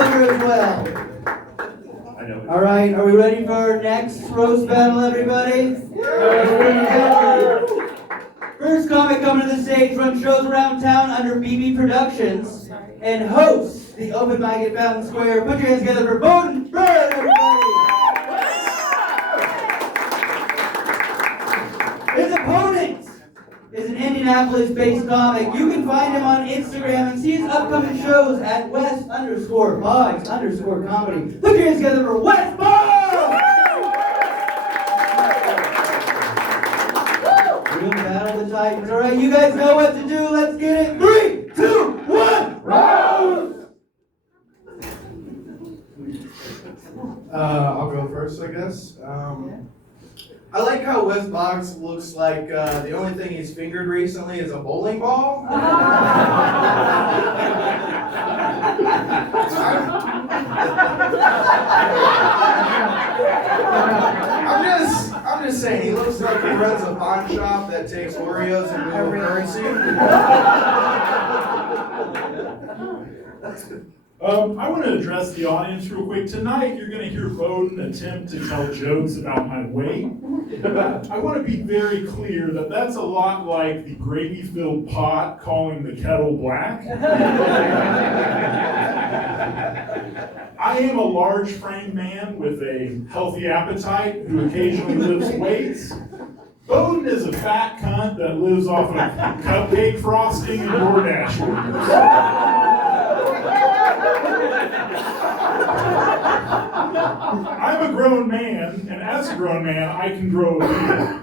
deliver as well. All right, are we ready for our next roast battle, everybody? First comic coming to the stage runs shows around town under BB Productions and hosts the open mic at Fountain Square. Put your hands together for Boden, Byrd, everybody! His opponent is an Indianapolis-based comic. You can find him on Instagram and see his upcoming shows at West_Boggs_comedy. Put your hands together for West Boggs! Real battle of the Titans. All right, you guys know what to do. Let's get it. 3, 2, 1, round! I'll go first, I guess. I like how Wes Boggs looks like the only thing he's fingered recently is a bowling ball. I'm just saying, he looks like he runs a pawn shop that takes Oreos and real currency. I want to address the audience real quick. Tonight, you're going to hear Boden attempt to tell jokes about my weight. I want to be very clear that that's a lot like the gravy-filled pot calling the kettle black. I am a large-framed man with a healthy appetite who occasionally lifts weights. Boden is a fat cunt that lives off of cupcake frosting and DoorDash orders. I'm a grown man, and as a grown man, I can grow a beard.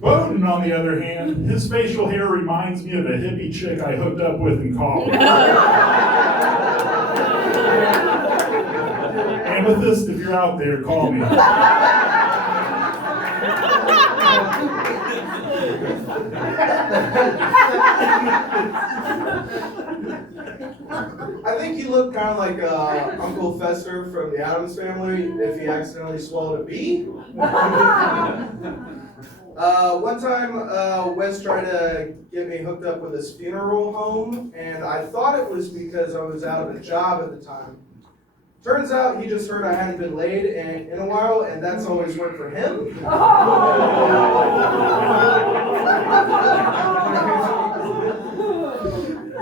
Boden, on the other hand, his facial hair reminds me of a hippie chick I hooked up with in college. Amethyst, if you're out there, call me. I think you look kind of like Uncle Fester from the Addams Family if he accidentally swallowed a bee. One time, Wes tried to get me hooked up with his funeral home, and I thought it was because I was out of a job at the time. Turns out he just heard I hadn't been laid in a while, and that's always worked for him.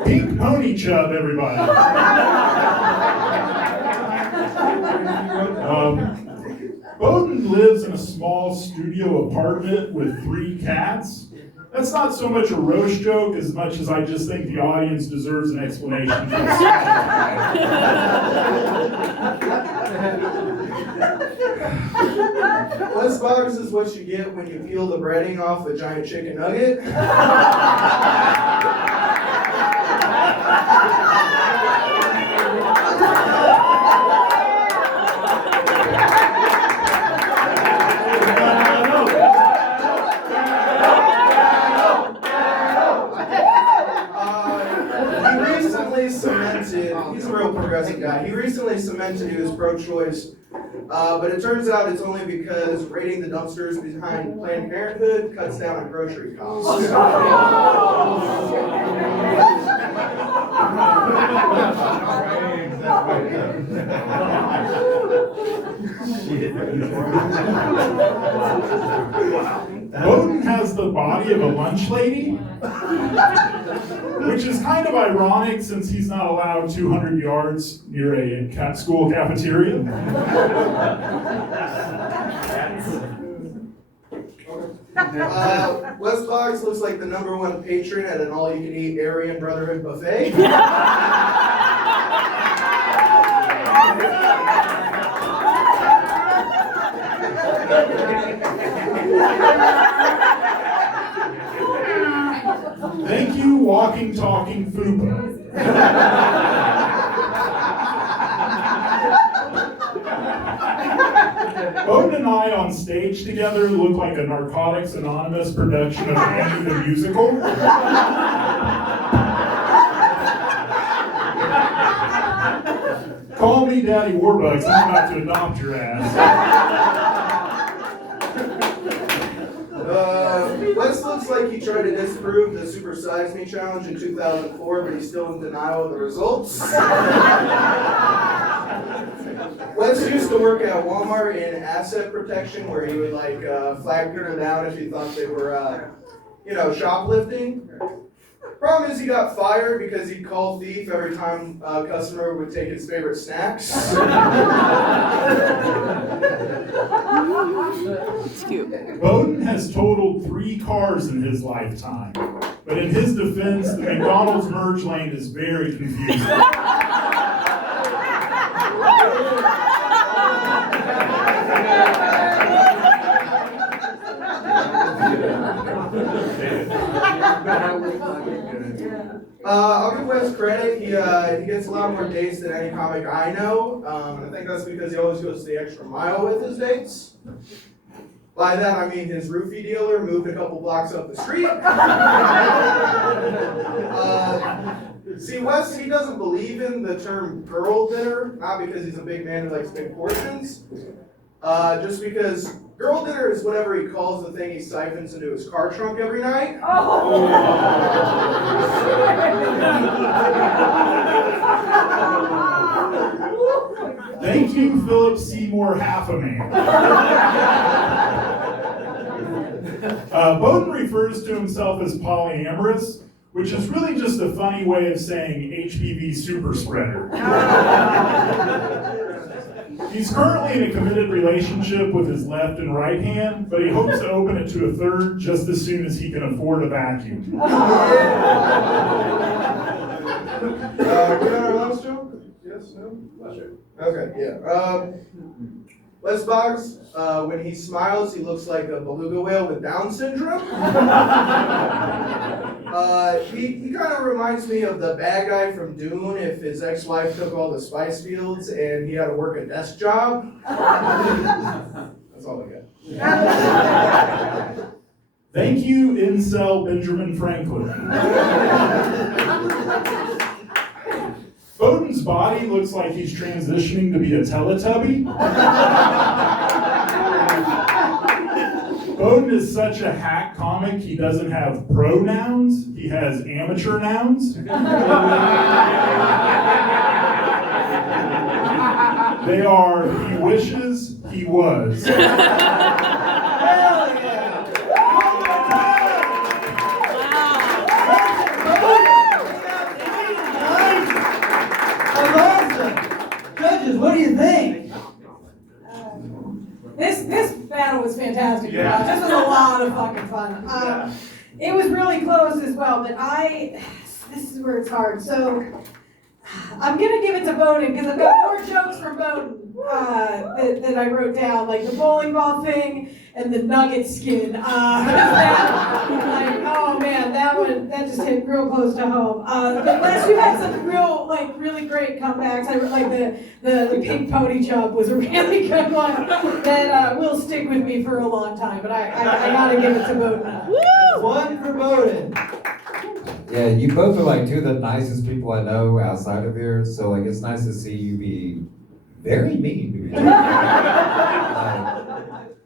Pink pony chub, everybody. Boden lives in a small studio apartment with 3 cats. That's not so much a roast joke as much as I just think the audience deserves an explanation for this. Wes Boggs is what you get when you peel the breading off a giant chicken nugget. He's a real progressive guy. He recently cemented he was pro-choice, but it turns out it's only because raiding the dumpsters behind Planned Parenthood cuts down on grocery costs. Boden has the body of a lunch lady, which is kind of ironic since he's not allowed 200 yards near a school cafeteria. Wes Boggs looks like the #1 patron at an all-you-can-eat Aryan Brotherhood buffet. Thank you, walking, talking fupa. Boden and I on stage together look like a Narcotics Anonymous production of Annie the Musical. Call me Daddy Warbucks, I'm about to adopt your ass. Wes looks like he tried to disprove the Super Size Me challenge in 2004, but he's still in denial of the results. Wes used to work at Walmart in asset protection, where he would like flag people down if he thought they were, shoplifting. Problem is, he got fired because he'd call thief every time a customer would take his favorite snacks. It's cute. Boden has totaled 3 cars in his lifetime, but in his defense, the McDonald's merge lane is very confusing. I'll give Wes credit. He gets a lot more dates than any comic I know. I think that's because he always goes the extra mile with his dates. By that I mean his roofie dealer moved a couple blocks up the street. See, Wes, he doesn't believe in the term girl dinner, not because he's a big man who likes big portions, just because girl dinner is whatever he calls the thing he siphons into his car trunk every night. Thank you, Philip Seymour Half-a-Man. Boden refers to himself as polyamorous, which is really just a funny way of saying HPV super spreader. He's currently in a committed relationship with his left and right hand, but he hopes to open it to a third just as soon as he can afford a vacuum. Can I last joke? Yes, no? Not sure. Okay, yeah. Les Boggs, when he smiles, he looks like a beluga whale with Down syndrome. He kind of reminds me of the bad guy from Dune if his ex-wife took all the spice fields and he had to work a desk job. That's all I got. Thank you, incel Benjamin Franklin. Boden's body looks like he's transitioning to be a Teletubby. Boden is such a hack comic, he doesn't have pronouns, he has amateur nouns. They are, he wishes, he was. Hell yeah! Awesome! Judges, what do you think? This battle was fantastic. Yeah. This was a lot of fucking fun. It was really close as well, but this is where it's hard. So I'm gonna give it to Boden because I've got more jokes from Boden that I wrote down, like the bowling ball thing and the nugget skin. Oh man, that just hit real close to home. But Les, you had some really great comebacks. I like the pink pony jump was a really good one that will stick with me for a long time. But I gotta give it to Boden. One for Boden. Yeah, you both are like two of the nicest people I know outside of here, so like it's nice to see you be very mean to each other.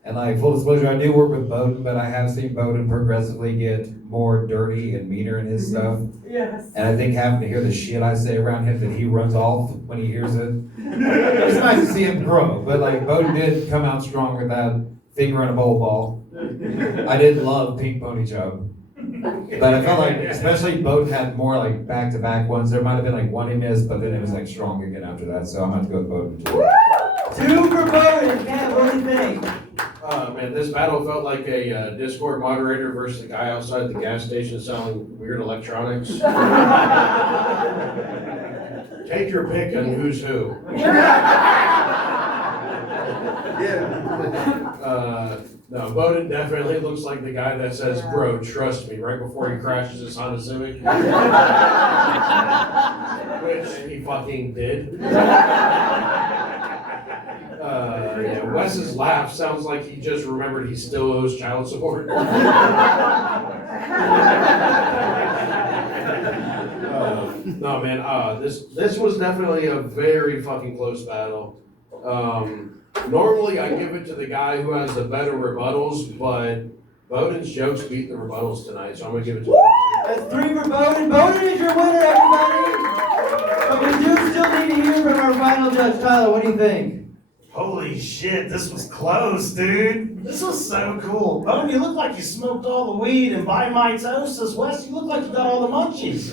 And like full disclosure, I do work with Boden, but I have seen Boden progressively get more dirty and meaner in his stuff. Yes. And I think having to hear the shit I say around him that he runs off when he hears it, it's nice to see him grow. But like Boden did come out strong with that finger in a bowl ball. I did love Pink Pony Chub. But I felt like, especially Boden had more like back-to-back ones. There might have been like one he missed, but then it was like strong again after that. So I'm going to go with Boden too. 2 for Boden. Cat, what do you think? Man, this battle felt like a Discord moderator versus a guy outside the gas station selling weird electronics. Take your pick on who's who. Yeah. No, Boden definitely looks like the guy that says, "Bro, trust me," right before he crashes his Honda Civic. Which he fucking did. Yeah, Wes's laugh sounds like he just remembered he still owes child support. No, man, this was definitely a very fucking close battle. Normally I give it to the guy who has the better rebuttals, but Boden's jokes beat the rebuttals tonight, so I'm gonna give it to him. That's 3 for Boden. Boden is your winner, everybody. But we do still need to hear from our final judge, Tyler. What do you think? Holy shit, this was close, dude. This was so cool. Boden, you look like you smoked all the weed, and by mitosis, Wes, you look like you got all the munchies.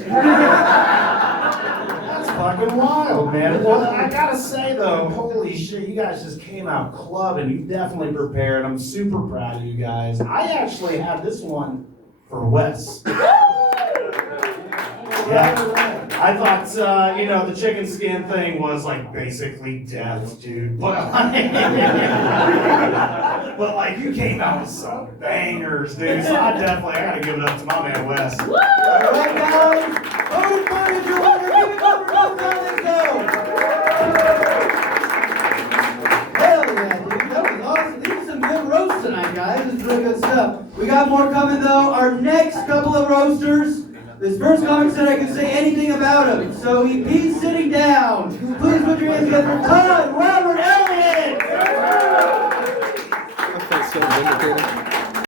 That's fucking wild, man. Well, I gotta say though, holy shit, you guys just came out clubbing. You definitely prepared. I'm super proud of you guys. I actually had this one for Wes. Yeah, I thought, the chicken skin thing was like basically death, dude. But like, you came out with some bangers, dude. So I gotta give it up to my man Wes. All right, guys. Boden is your winner. Give it up for both guys, though. Hell yeah, dude. That was awesome. These are some good roasts tonight, guys. This is really good stuff. We got more coming, though. Our next couple of roasters. This first comic said I could say anything about him, so he's sitting down. Please put your hands together for Todd Robert Elliott! I felt so vindicated.